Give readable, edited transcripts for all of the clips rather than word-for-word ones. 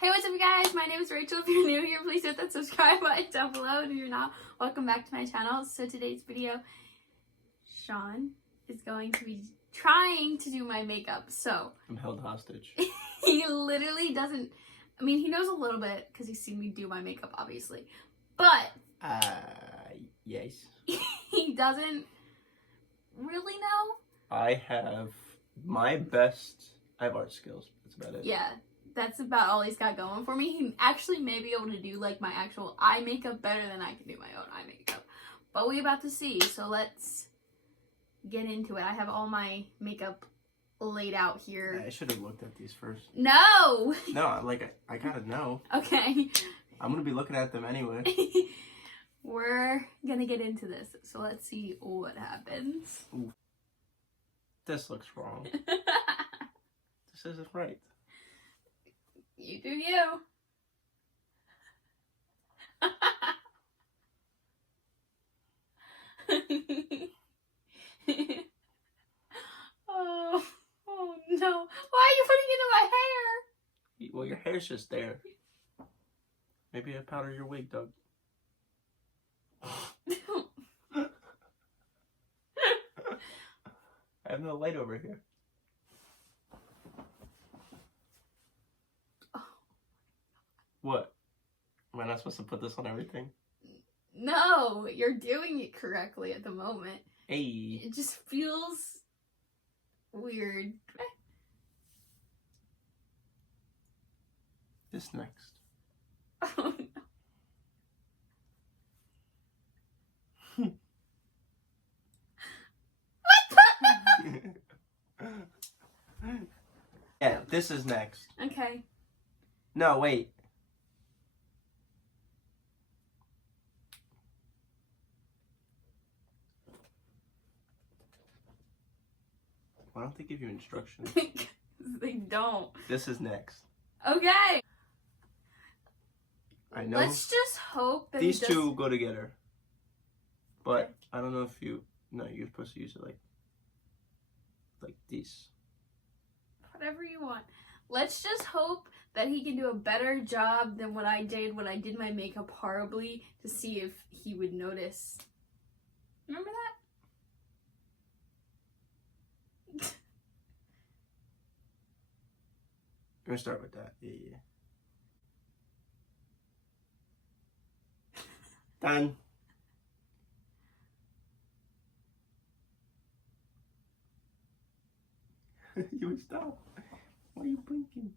Hey, what's up, you guys? My name is Rachel. If you're new here, please hit that subscribe button down below. And if you're not, welcome back to my channel. So today's video, Sean is going to be trying to do my makeup. So I'm held hostage. he literally doesn't, I mean, he knows a little bit because he's seen me do my makeup, obviously. But yes. he doesn't really know. I have I have art skills. That's about it. Yeah. That's about all he's got going for me. He actually may be able to do like my actual eye makeup better than I can do my own eye makeup. But we're about to see. So let's get into it. I have all my makeup laid out here. Yeah, I should have looked at these first. No! No, like I gotta know. Okay. I'm gonna be looking at them anyway. We're gonna get into this. So let's see what happens. Ooh. This looks wrong. This isn't right. You do you. oh no. Why are you putting it in my hair? Well, your hair's just there. Maybe I powder your wig, Doug. I have no light over here. What? Am I not supposed to put this on everything? No, you're doing it correctly at the moment. Hey. It just feels weird. This next. Oh no. Yeah, this is next. Okay. No, wait. Why don't they give you instructions? They don't. This is next. Okay. I know. Let's just hope that these two go together. But okay. I don't know if you... No, you're supposed to use it like this. Whatever you want. Let's just hope that he can do a better job than what I did when I did my makeup horribly to see if he would notice. Remember that? We're gonna start with that. Yeah. Done. You would stop. Why are you blinking?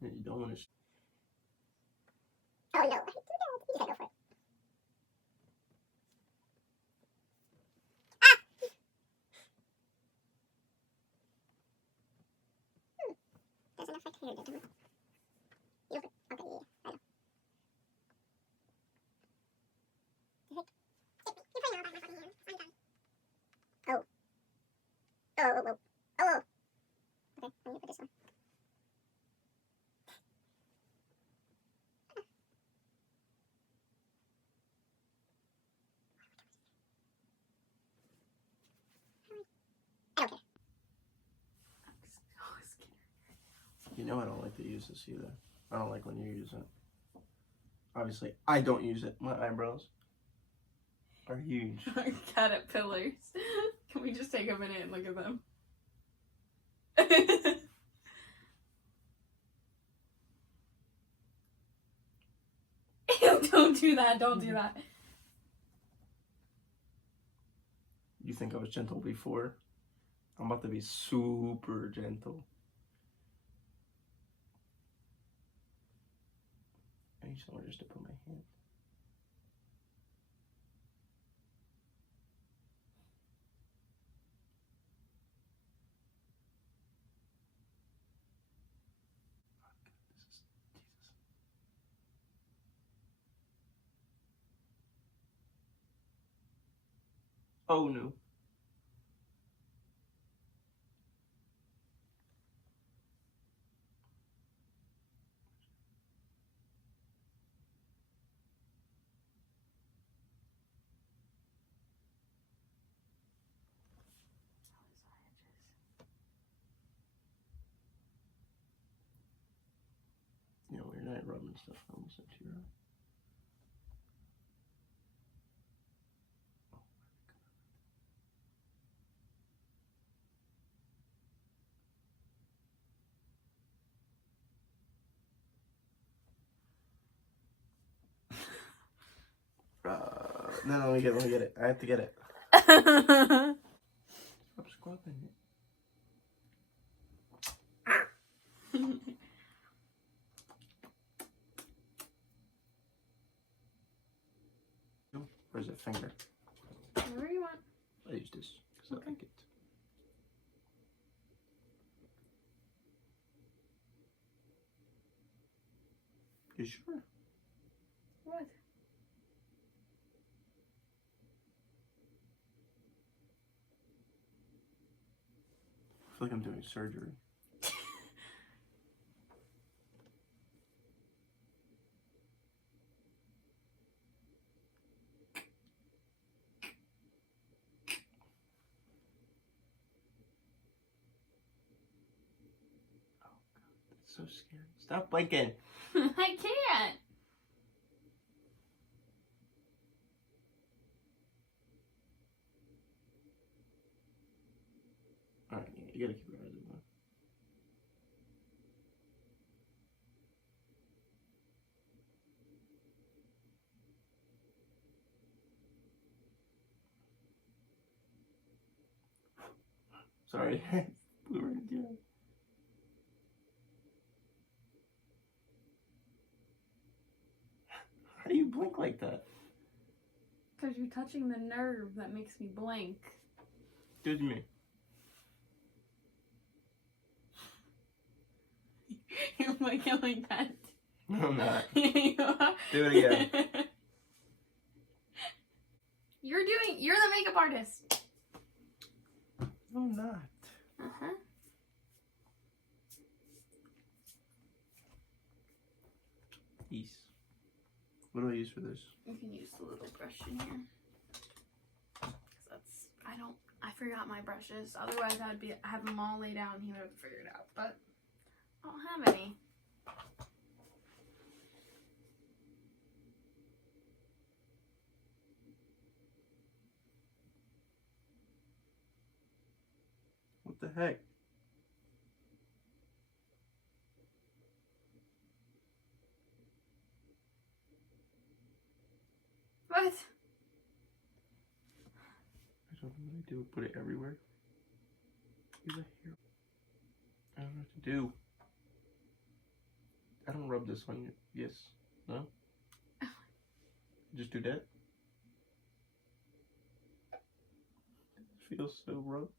Yeah, you don't want to. Oh no, I do that. You gotta go for it. There's enough right here, gentlemen. You open. Okay, yeah, I know. You're putting all that in my hand. I'm done. Oh. Oh. Okay, let me put this one. I don't care. I'm so scared. You know I don't like to use this either. I don't like when you use it. Obviously, I don't use it. My eyebrows are huge. Caterpillars. Can we just take a minute and look at them? Ew, don't do that. Don't do that. You think I was gentle before? I'm about to be super gentle. I need somewhere just to put my hand. Oh no. rubbing stuff almost into your eye. No, let me get it. I have to get it. Stop scrubbing it. Or is it finger? Whatever you want. I use this because I like it. You sure? What? I feel like I'm doing surgery. So scared. Stop blinking. I can't. Alright, you gotta keep your eyes open. Sorry. Blew right into your eye. How do you blink like that? Because you're touching the nerve that makes me blink. Do it to me. You're blinking like that. No, I'm not. You are. Do it again. You're the makeup artist. No, I'm not. Uh-huh. Peace. What do I use for this? You can use the little brush in here. Cause I forgot my brushes. Otherwise I have them all laid out and he would have figured it out. But I don't have any. What the heck? What? I don't know what I do. Put it everywhere. Use a hair. I don't know what to do. I don't rub this on you. Yes. No? Just do that? It feels so rough.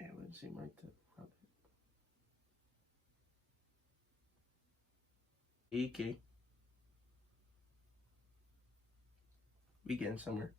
Yeah, it wouldn't seem right to rub it. Okay. We getting somewhere.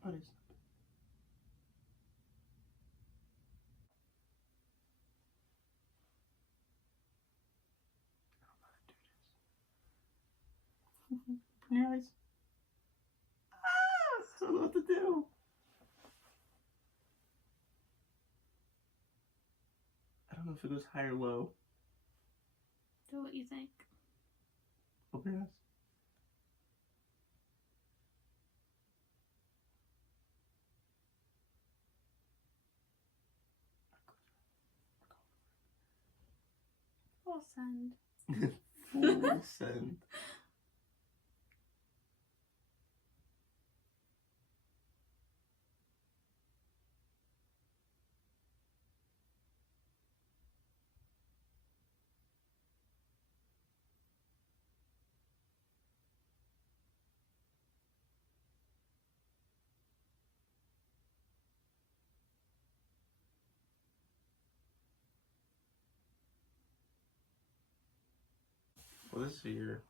What is that? Open your eyes. I don't know what to do. I don't know if it goes high or low. Do what you think. Open your eyes. Full send. Full send. Well, this is your...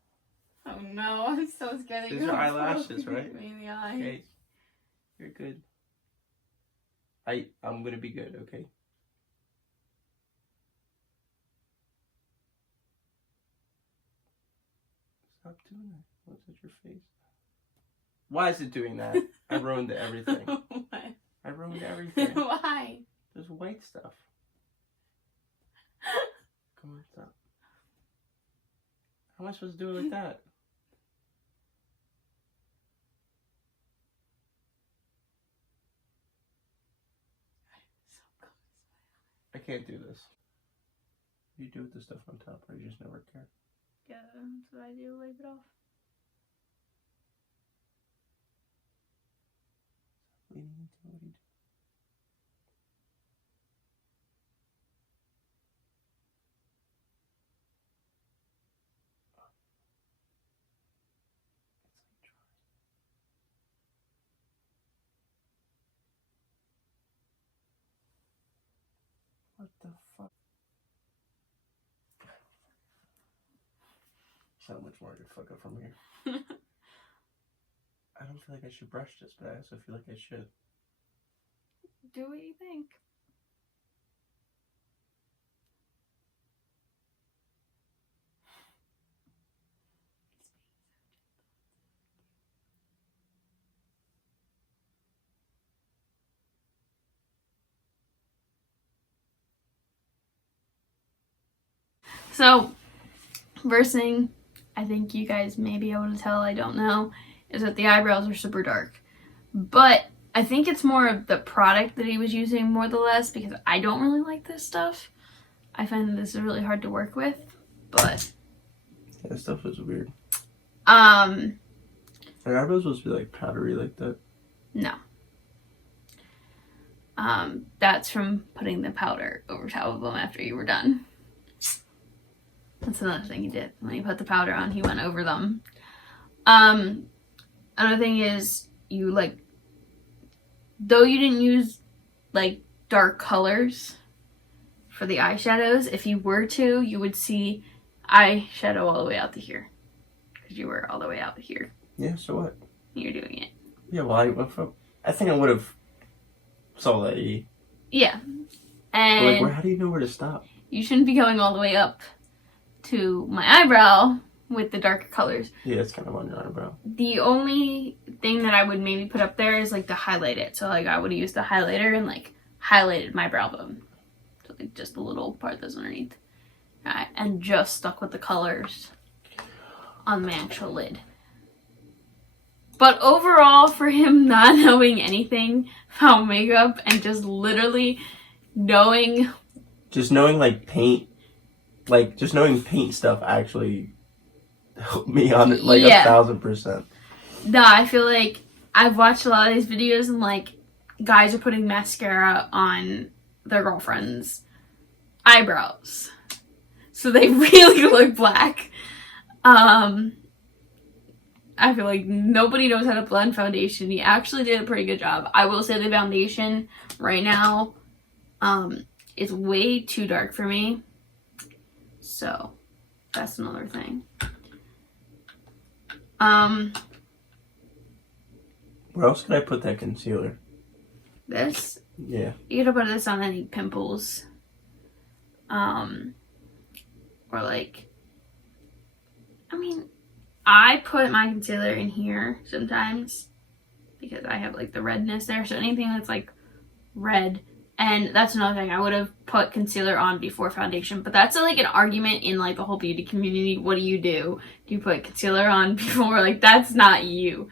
Oh no, I'm so scared that These you're are eyelashes, right? Hit me in the eye. Okay. You're good. I'm gonna be good, okay? Stop doing that. What's at your face? Why is it doing that? I ruined everything. What? I ruined everything. Why? There's white stuff. Come on, stop. How am I supposed to do it like that? I can't do this. You do with the stuff on top, or you just never care? Yeah, that's what I do. Wipe it off. Leaning into what you do. What the fuck? So much more to fuck up from here. I don't feel like I should brush this, but I also feel like I should. Do what you think. So, first thing I think you guys may be able to tell, I don't know, is that the eyebrows are super dark. But I think it's more of the product that he was using more or less, because I don't really like this stuff. I find that this is really hard to work with, but... Yeah, this stuff is weird. Are your eyebrows supposed to be like powdery like that? No. That's from putting the powder over top of them after you were done. That's another thing he did. When he put the powder on, he went over them. Another thing is, you like, though you didn't use like dark colors for the eyeshadows, if you were to, you would see eyeshadow all the way out to here. Because you were all the way out to here. Yeah, so what? You're doing it. Yeah, well, I think I would have saw that E. Yeah. But like, And how do you know where to stop? you shouldn't be going all the way up to my eyebrow with the darker colors. Yeah, it's kind of on your eyebrow. The only thing that I would maybe put up there is like to highlight it. So like I would use the highlighter and like highlighted my brow bone. So like just the little part that's underneath. And just stuck with the colors on the actual lid. But overall, for him not knowing anything about makeup and just literally knowing... Just knowing like paint, like just knowing paint stuff actually helped me on it like 1,000%. Nah, I feel like I've watched a lot of these videos and like guys are putting mascara on their girlfriend's eyebrows. So they really look black. I feel like nobody knows how to blend foundation. He actually did a pretty good job. I will say the foundation right now is way too dark for me. So that's another thing. Where else could I put that concealer? This? Yeah. You gotta put this on any pimples. Or like, I mean, I put my concealer in here sometimes because I have like the redness there. So anything that's like red, and that's another thing, I would have put concealer on before foundation, but that's like an argument in like the whole beauty community. What do? Do you put concealer on before? Like, that's not you.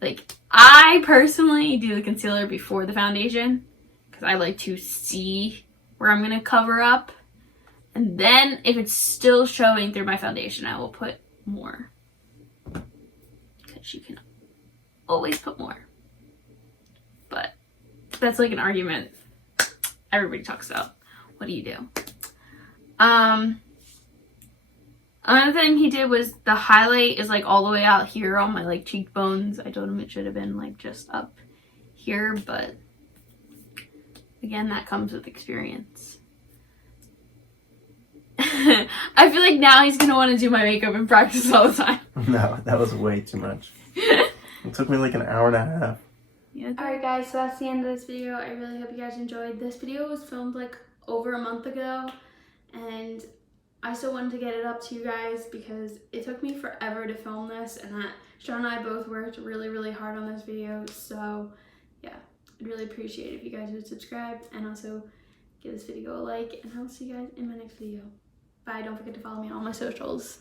Like, I personally do the concealer before the foundation because I like to see where I'm gonna cover up, and then if it's still showing through my foundation, I will put more. You can always put more, but that's like an argument everybody talks about. What do you do? Another thing he did was the highlight is like all the way out here on my like cheekbones. I told him it should have been like just up here, but again, that comes with experience. I feel like now he's gonna want to do my makeup and practice all the time. No, that was way too much. It took me like an hour and a half. Yeah. Alright guys, so that's the end of this video. I really hope you guys enjoyed. This video was filmed like over a month ago, and I still wanted to get it up to you guys because it took me forever to film this, and that Sean and I both worked really, really hard on this video. So yeah, I'd really appreciate it if you guys would subscribe and also give this video a like, and I'll see you guys in my next video. Bye. Don't forget to follow me on all my socials.